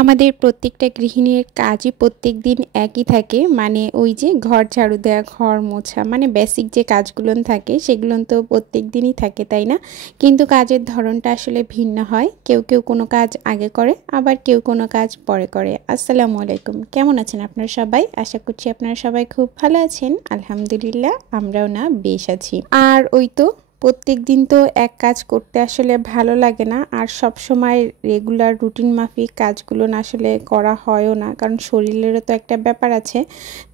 আমাদের প্রত্যেকটা গৃহিণীর কাজই প্রত্যেকদিন একই থাকে, মানে ওই যে ঘর ঝাড়ু দেওয়া, ঘর মোছা, মানে বেসিক যে কাজগুলো থাকে সেগুলো তো প্রত্যেক দিনই থাকে, তাই না? কিন্তু কাজের ধরনটা আসলে ভিন্ন হয়। কেউ কেউ কোনো কাজ আগে করে, আবার কেউ কোনো কাজ পরে করে। আসসালামু আলাইকুম, কেমন আছেন আপনারা সবাই? আশা করছি আপনারা সবাই খুব ভালো আছেন। আলহামদুলিল্লাহ, আমরাও না বেশ আছি। আর ওই তো প্রত্যেক দিন তো এক কাজ করতে আসলে ভালো লাগে না, আর সব সময় রেগুলার রুটিন মাফিক কাজগুলো না আসলে করা হয়ও না, কারণ শরীরেরও তো একটা ব্যাপার আছে।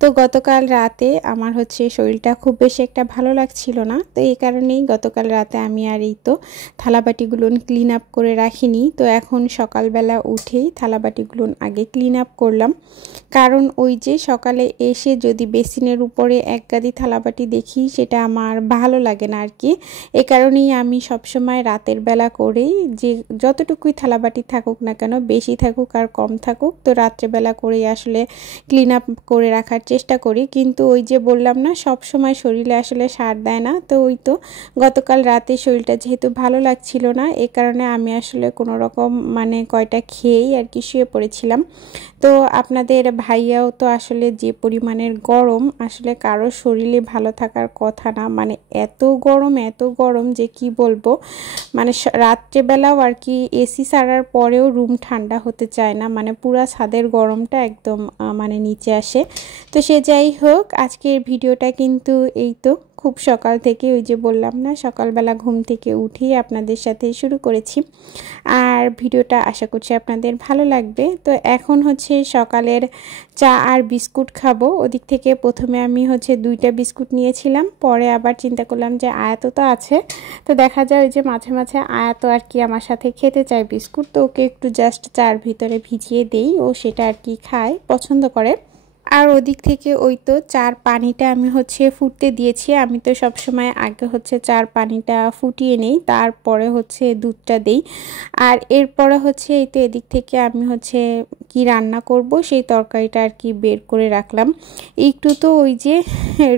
তো গতকাল রাতে আমার শরীরটা খুব বেশি একটা ভালো লাগছিল না, তো এই কারণেই গতকাল রাতে আমি আর এই তো থালাবাটিগুলো ক্লিন আপ করে রাখিনি। তো এখন সকালবেলা উঠেই থালাবাটিগুলো আগে ক্লিন আপ করলাম, কারণ ওই যে সকালে এসে যদি বেসিনের উপরে এক গাদি থালাবাটি দেখি সেটা আমার ভালো লাগে না আর কি। এ কারণেই আমি সবসময় রাতের বেলা করেই, যে যতটুকুই থালাবাটি থাকুক না কেন, বেশি থাকুক আর কম থাকুক, তো রাত্রেবেলা করেই আসলে ক্লিন আপ করে রাখার চেষ্টা করি। কিন্তু ওই যে বললাম না, সব সময় শরীরে আসলে সার দেয় না। তো ওই তো গতকাল রাতে শরীরটা যেহেতু ভালো লাগছিল না, এ কারণে আমি আসলে কোনো রকম মানে কয়টা খেয়েই আর কি শুয়ে পড়েছিলাম। তো আপনাদের ভাইয়াও তো আসলে যে পরিমাণের গরম, আসলে কারো শরীরে ভালো থাকার কথা না, মানে এত গরম যে কি বলবো। মানে রাত্রেবেলাও আর কি এসি ছাড়ার পরেও রুম ঠান্ডা হতে চায় না, মানে পুরা ছাদের গরমটা একদম মানে নিচে আসে। তো সে যাই হোক, আজকের ভিডিওটা কিন্তু এই তো খুব সকাল থেকে, ওই যে বললাম না, সকালবেলা ঘুম থেকে উঠেই আপনাদের সাথে শুরু করেছি। আর ভিডিওটা আশা করছি আপনাদের ভালো লাগবে। তো এখন সকালের চা আর বিস্কুট খাবো। ওদিক থেকে প্রথমে আমি 2টা বিস্কুট নিয়েছিলাম, পরে আবার চিন্তা করলাম যে আয়াত তো আছে, তো দেখা যায় ওই যে মাঝে মাঝে আয়াত আর কি আমার সাথে খেতে চায় বিস্কুট, তো ওকে একটু জাস্ট চার ভিতরে ভিজিয়ে দেই, ও সেটা আর কি খায়, পছন্দ করে। আর ওদিক থেকে ওই তো চার পানিটা আমি ফুটতে দিয়েছি। আমি তো সবসময় আগে চার পানিটা ফুটিয়ে নেই, তারপরে দুধটা দেই। আর এরপরে এই তো এদিক থেকে আমি কি রান্না করব সেই তরকারিটা আর কি বের করে রাখলাম। একটু তো ওই যে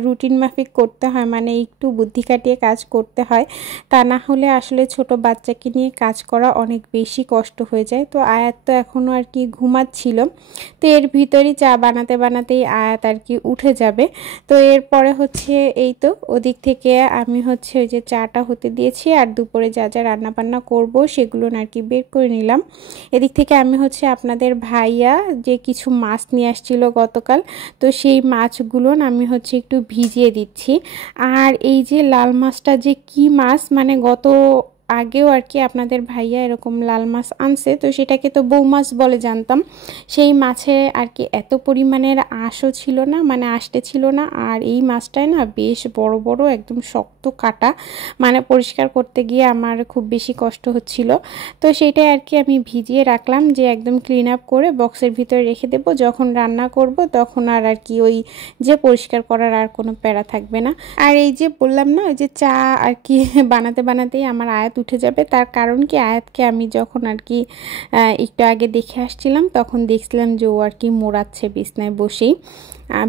রুটিন মাফিক করতে হয়, মানে একটু বুদ্ধি কাটিয়ে কাজ করতে হয়, তা না হলে আসলে ছোট বাচ্চাকে নিয়ে কাজ করা অনেক বেশি কষ্ট হয়ে যায়। তো আয়াত তো এখনও আর কি ঘুমাচ্ছিল, তো এর ভিতরেই চা বানাতে বানাতেই আয়াত আর কি উঠে যাবে। তো এরপরে এই তো ওদিক থেকে আমি ওই যে চাটা হতে দিয়েছি, আর দুপুরে যা যা রান্না বান্না করব সেগুলো আর কি বের করে নিলাম। এদিক থেকে আমি আপনাদের ভাইয়া যে কিছু মাছ নিয়ে আসছিল গতকাল, তো সেই মাছগুলো আমি একটু ভিজিয়ে দিচ্ছি। আর এই যে লাল মাছটা যে কি মাছ, মানে আগেও আর কি আপনাদের ভাইয়া এরকম লাল মাছ আনছে, তো সেটাকে তো বউ মাছ বলে জানতাম। সেই মাছে আর কি এত পরিমাণের আঁশও ছিল না, মানে আঁশটে ছিল না। আর এই মাছটায় না বেশ বড় বড় একদম শক্ত কাটা, মানে পরিষ্কার করতে গিয়ে আমার খুব বেশি কষ্ট হচ্ছিল। তো সেটাই আর কি আমি ভিজিয়ে রাখলাম, যে একদম ক্লিন আপ করে বক্সের ভিতরে রেখে দেব, যখন রান্না করব তখন আর কি ওই যে পরিষ্কার করার আর কোনো প্যারা থাকবে না। আর এই যে বললাম না, ওই যে চা আর কি বানাতে বানাতেই আমার আয়াত উঠে যাবে। তার কারণ কি, আয়াতকে আমি যখন আর কি একটু আগে দেখে আসছিলাম, তখন দেখছিলাম যে ও আর কি মোড়াচ্ছে বিছনায় বসেই।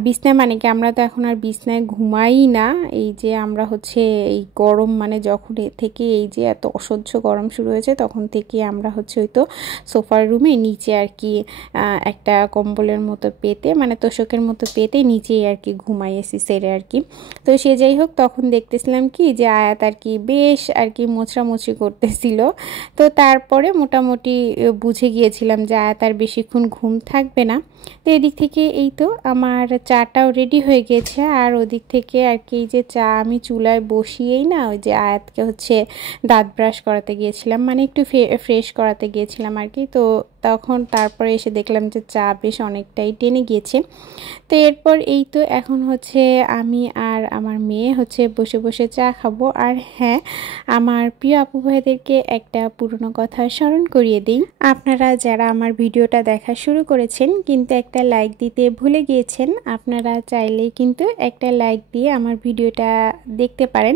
বিছনায় মানে কি, আমরা তো এখন আর বিছনায় ঘুমাই না। এই যে আমরা এই গরম, মানে যখন থেকে এই যে এত অসহ্য গরম শুরু হয়েছে, তখন থেকে আমরা ওই তো সোফার রুমে নিচে আর কি একটা কম্বলের মতো পেতে, মানে তোষকের মতো পেতে নিচেই আর কি ঘুমাইয়েছি সেরে আর কি। তো সে যাই হোক, তখন দেখতেছিলাম কি যে আয়াত আর কি বেশ আর কি মোছামুছি করতেছিল। তো তারপরে মোটামুটি বুঝে গিয়েছিলাম যে আয়াত আর বেশিক্ষণ ঘুম থাকবে না। তো এদিক থেকে এই তো আমার চাটাও রেডি হয়ে গেছে। আর ওদিক থেকে আর কি এই যে চা আমি চুলায় বসিয়েই না, ওই যে আয়াতকে দাঁত ব্রাশ করাতে গিয়েছিলাম, মানে একটু ফ্রেশ করাতে গিয়েছিলাম আর কি। তো তখন তারপরে এসে দেখলাম যে চা বেশ অনেকটাই টেনে গিয়েছে। তো এরপর এই তো এখন আমি আর আমার মেয়ে বসে বসে চা খাবো। আর হ্যাঁ, আমার প্রিয় আপু ভাইদেরকে একটা পুরনো কথা স্মরণ করিয়ে দিই। আপনারা যারা আমার ভিডিওটা দেখা শুরু করেছেন কিন্তু একটা লাইক দিতে ভুলে গিয়েছেন, আপনারা চাইলেই কিন্তু একটা লাইক দিয়ে আমার ভিডিওটা দেখতে পারেন।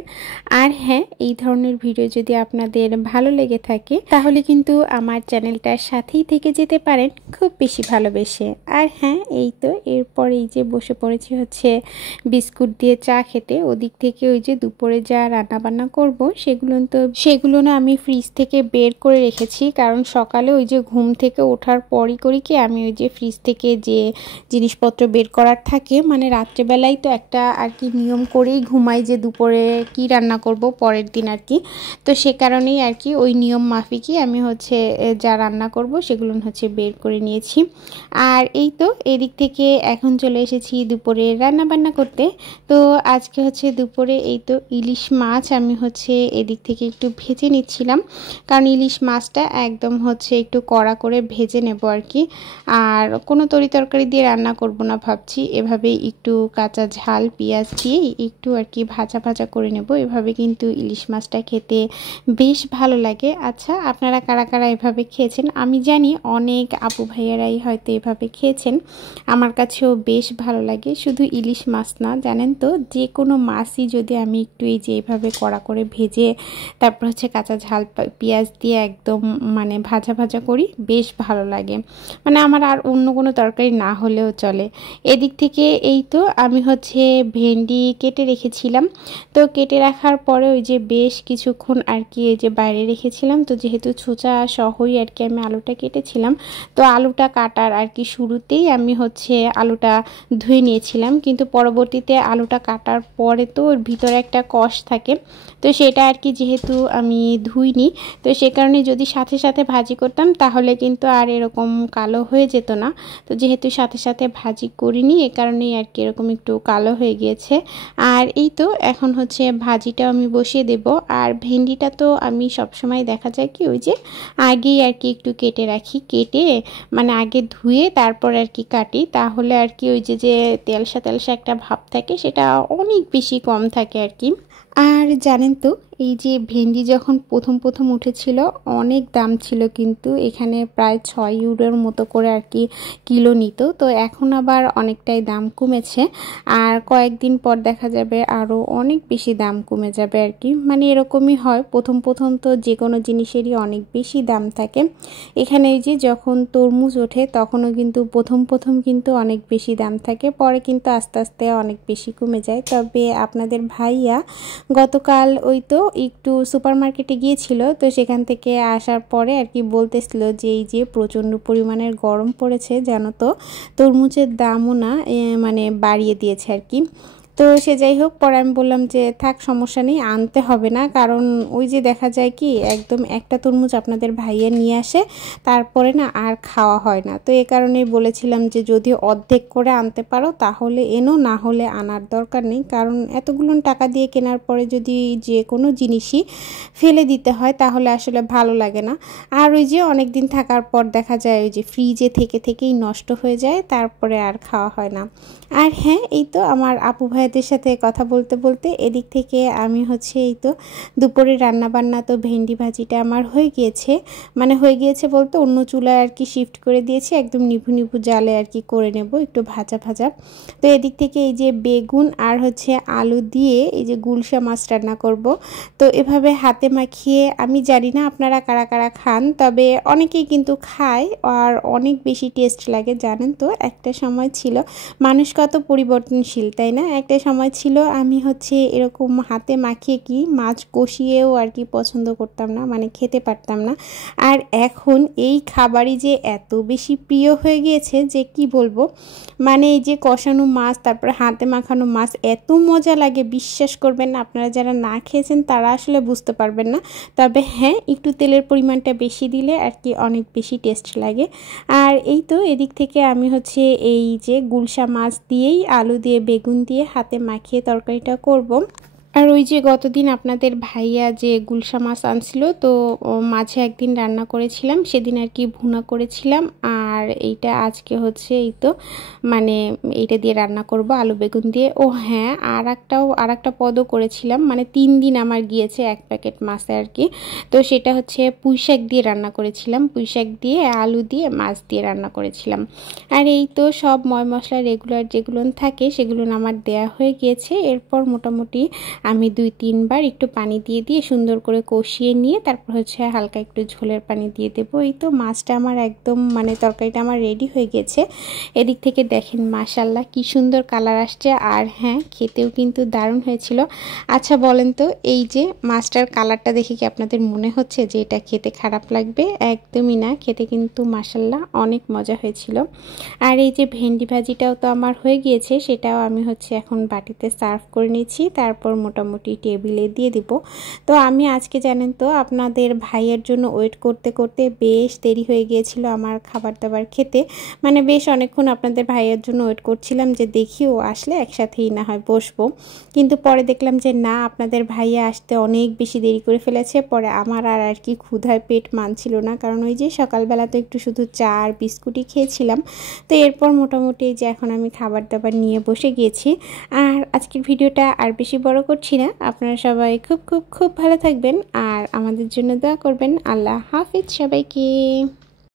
আর হ্যাঁ, এই ধরনের ভিডিও যদি আপনাদের ভালো লেগে থাকে তাহলে কিন্তু আমার চ্যানেলটার সাথেই থেকে যেতে পারেন খুব বেশি ভালোবেসে। আর হ্যাঁ, এই তো এরপর এই যে বসে পড়েছি হচ্ছে বিস্কুট দিয়ে চা খেতে। ওদিক থেকে ওই যে দুপুরে যা রান্নাবান্না করব সেগুলো না আমি ফ্রিজ থেকে বের করে রেখেছি, কারণ সকালে ওই যে ঘুম থেকে ওঠার পরই করি কি আমি ওই যে ফ্রিজ থেকে যে জিনিসপত্র বের করার থাকে, মানে রাত্রেবেলায় তো একটা আর কি নিয়ম করেই ঘুমাই যে দুপুরে কি রান্না করব পরের দিন আর কি। তো সে কারণেই আর কি ওই নিয়ম মাফিকই আমি হচ্ছে যা রান্না করব সেগুলো হচ্ছে বের করে নিয়েছি। আর এই তো এদিক থেকে এখন চলে এসেছি দুপুরে রান্না বান্না করতে। তো আজকে হচ্ছে দুপুরে এই তো ইলিশ মাছ আমি হচ্ছে এদিক থেকে একটু ভেজে নিচ্ছিলাম, কারণ ইলিশ মাছটা একদম হচ্ছে একটু কড়া করে ভেজে নেব আর কি। আর কোনো তরি তরকারি দিয়ে রান্না করব না ভাবছি, এভাবে একটু কাঁচা ঝাল পেঁয়াজ দিয়ে একটু আর কি ভাজা ভাজা করে নেব। এভাবে কিন্তু ইলিশ মাছটা খেতে বেশ ভালো লাগে। আচ্ছা, আপনারা কারা কারা এভাবে খেয়েছেন? আমি জানি অনেক আপু ভাইয়ারাই হয়তো এভাবে খেয়েছেন, আমার কাছেও বেশ ভালো লাগে। শুধু ইলিশ মাছ না, জানেন তো যে কোনো মাছই যদি আমি একটু এই যে এইভাবে কড়া করে ভেজে তারপর হচ্ছে কাঁচা ঝাল পেঁয়াজ দিয়ে একদম মানে ভাজা ভাজা করি, বেশ ভালো লাগে। মানে আমার আর অন্য কোনো তরকারি না হলেও চলে। এদিক থেকে এই তো আমি হচ্ছে ভেন্ডি কেটে রেখেছিলাম। তো কেটে রাখার পরে ওই যে বেশ কিছুক্ষণ আর কি এই যে বাইরে রেখেছিলাম। তো যেহেতু ছোচা সহই আর কি আমি আলুটা কেটেছিলাম, তো আলুটা কাটার আর কি শুরুতেই আমি হচ্ছে আলুটা ধুয়ে নিয়েছিলাম, কিন্তু পরবর্তীতে আলুটা কাটার পরে তো ওর ভিতরে একটা কষ থাকে, তো সেটা আর কি যেহেতু আমি ধুইনি, তো সে কারণে যদি সাথে সাথে ভাজি করতাম তাহলে কিন্তু আর এরকম কালো হয়ে যেত না। তো যেহেতু সাথে সাথে ভাজি করিনি, এ কারণেই আর কি এরকম একটু কালো হয়ে গিয়েছে। আর এই তো এখন হচ্ছে ভাজিটা আমি বসিয়ে দেব। আর ভেন্ডিটা তো আমি সবসময় দেখা যায় কি ওই যে আগেই আর কি একটু কেটে রাখি, কেটে মানে আগে ধুয়ে তারপর আর কি কাটি, তাহলে আর কি ওই যে যে তেলসা তেলসা একটা ভাব থাকে সেটা অনেক বেশি কম থাকে আর কি। আর জানেন তো এই যে ভেন্ডি যখন প্রথম প্রথম উঠেছিল অনেক দাম ছিল, কিন্তু এখানে প্রায় 6 ইউরোর মতো করে আর কি কিলো নিত। তো এখন আবার অনেকটাই দাম কমেছে, আর কয়েকদিন পর দেখা যাবে আরও অনেক বেশি দাম কমে যাবে আর কি। মানে এরকমই হয়, প্রথম প্রথম তো যে কোনো জিনিসেরই অনেক বেশি দাম থাকে। এখানে এই যে যখন তরমুজ ওঠে তখনও কিন্তু প্রথম প্রথম কিন্তু অনেক বেশি দাম থাকে, পরে কিন্তু আস্তে আস্তে অনেক বেশি কমে যায়। তবে আপনাদের ভাইয়া গতকাল ওই তো একটু সুপার মার্কেটে গিয়েছিল, তো সেখান থেকে আসার পরে আর কি বলতেছিল যে এই যে প্রচণ্ড পরিমাণের গরম পড়েছে জানো তো, তরমুজের দামও না মানে বাড়িয়ে দিয়েছে আর কি। তো সে যাই হোক, পরে আমি বললাম যে থাক সমস্যা নেই, আনতে হবে না, কারণ ওই যে দেখা যায় কি একদম একটা তরমুজ আপনাদের ভাইয়া নিয়ে আসে তারপরে না আর খাওয়া হয় না। তো এ কারণেই বলেছিলাম যে যদি অর্ধেক করে আনতে পারো তাহলে এনো, না হলে আনার দরকার নেই, কারণ এতগুলো টাকা দিয়ে কেনার পরে যদি যে কোনো জিনিসই ফেলে দিতে হয় তাহলে আসলে ভালো লাগে না। আর ওই যে অনেক দিন থাকার পর দেখা যায় ওই যে ফ্রিজে থেকে থেকেই নষ্ট হয়ে যায়, তারপরে আর খাওয়া হয় না। আর হ্যাঁ, এই তো আমার আপু ভাইদের সাথে কথা বলতে বলতে এদিক থেকে আমি হচ্ছে এই তো দুপুরে রান্নাবান্না তো ভেন্ডি ভাজিটা আমার হয়ে গিয়েছে, মানে হয়ে গিয়েছে বলতে অন্য চুলায় আর কি শিফট করে দিয়েছি, একদম নিভু নিভু জালে আর কি করে নেব একটু ভাজা ভাজা। তো এদিক থেকে এই যে বেগুন আর হচ্ছে আলু দিয়ে এই যে গুলশা মাছ রান্না করব। তো এভাবে হাতে মাখিয়ে, আমি জানি না আপনারা কারা কারা খান, তবে অনেকেই কিন্তু খায় আর অনেক বেশি টেস্ট লাগে। জানেন তো একটা সময় ছিল, মানুষ কত পরিবর্তনশীল তাই না, একটা সময় ছিল আমি হচ্ছে এরকম হাতে মাখিয়ে কি মাছ কষিয়েও আর কি পছন্দ করতাম না, মানে খেতে পারতাম না। আর এখন এই খাবারই যে এত বেশি প্রিয় হয়ে গিয়েছে যে কি বলবো, মানে এই যে কষানো মাছ তারপরে হাতে মাখানো মাছ এত মজা লাগে, বিশ্বাস করবেন না, আপনারা যারা না খেয়েছেন তারা আসলে বুঝতে পারবেন না। তবে হ্যাঁ, একটু তেলের পরিমাণটা বেশি দিলে আর কি অনেক বেশি টেস্ট লাগে। আর এই তো এদিক থেকে আমি হচ্ছে এই যে গুলশা মাছ দিয়েই আলু দিয়ে বেগুন দিয়ে হাতে মাখিয়ে তরকারিটা করব। আর ওই যে গতদিন আপনাদের ভাইয়া যে গুলশা মাছ আনছিল, তো মাঝে একদিন রান্না করেছিলাম, সেদিন আর কি ভুনা করেছিলাম, আর এইটা আজকে হচ্ছে এই তো মানে এইটা দিয়ে রান্না করব আলু বেগুন দিয়ে। ও হ্যাঁ, আর একটা পদও করেছিলাম, মানে 3 দিন আমার গিয়েছে এক প্যাকেট মাছে আর কি। তো সেটা হচ্ছে পুঁই শাক দিয়ে রান্না করেছিলাম, পুঁই শাক দিয়ে আলু দিয়ে মাছ দিয়ে রান্না করেছিলাম। আর এই তো সব ময় মশলা রেগুলার যেগুলো থাকে সেগুলো আমার দেয়া হয়ে গিয়েছে। এরপর মোটামুটি আমি 2-3 বার একটু পানি দিয়ে দিয়ে সুন্দর করে কষিয়ে নিয়ে তারপর হচ্ছে হালকা একটু ঝোলের পানি দিয়ে দেবো। এই তো মাছটা আমার একদম মানে তরকারিটা আমার রেডি হয়ে গেছে। এদিক থেকে দেখেন মাশাআল্লাহ কি সুন্দর কালার আসছে, আর হ্যাঁ খেতেও কিন্তু দারুণ হয়েছিল। আচ্ছা বলেন তো এই যে মাছটার কালারটা দেখে কি আপনাদের মনে হচ্ছে যে এটা খেতে খারাপ লাগবে? একদমই না, খেতে কিন্তু মাশাআল্লাহ অনেক মজা হয়েছিল। আর এই যে ভেন্ডি ভাজিটাও তো আমার হয়ে গিয়েছে, সেটাও আমি হচ্ছে এখন বাটিতে সার্ভ করে নিচ্ছি, তারপর মোটামুটি টেবিলে দিয়ে দিব। তো আমি আজকে জানেন তো আপনাদের ভাইয়ের জন্য ওয়েট করতে করতে বেশ দেরি হয়ে গিয়েছিল আমার খাবার দাবার খেতে, মানে বেশ অনেকক্ষণ আপনাদের ভাইয়ের জন্য ওয়েট করছিলাম যে দেখি ও আসলে একসাথেই না হয় বসবো। কিন্তু পরে দেখলাম যে না, আপনাদের ভাইয়া আসতে অনেক বেশি দেরি করে ফেলেছে। পরে আমার আর কি ক্ষুধায় পেট মানছিল না, কারণ ওই যে সকালবেলা তো একটু শুধু চা আর বিস্কুটই খেয়েছিলাম। তো এরপর মোটামুটি যে এখন আমি খাবার দাবার নিয়ে বসে গিয়েছি। আর আজকের ভিডিওটা আর বেশি বড় করছি না, আপনারা সবাই খুব খুব খুব ভালো থাকবেন আর আমাদের জন্য দোয়া করবেন। আল্লাহ হাফিজ সবাইকে।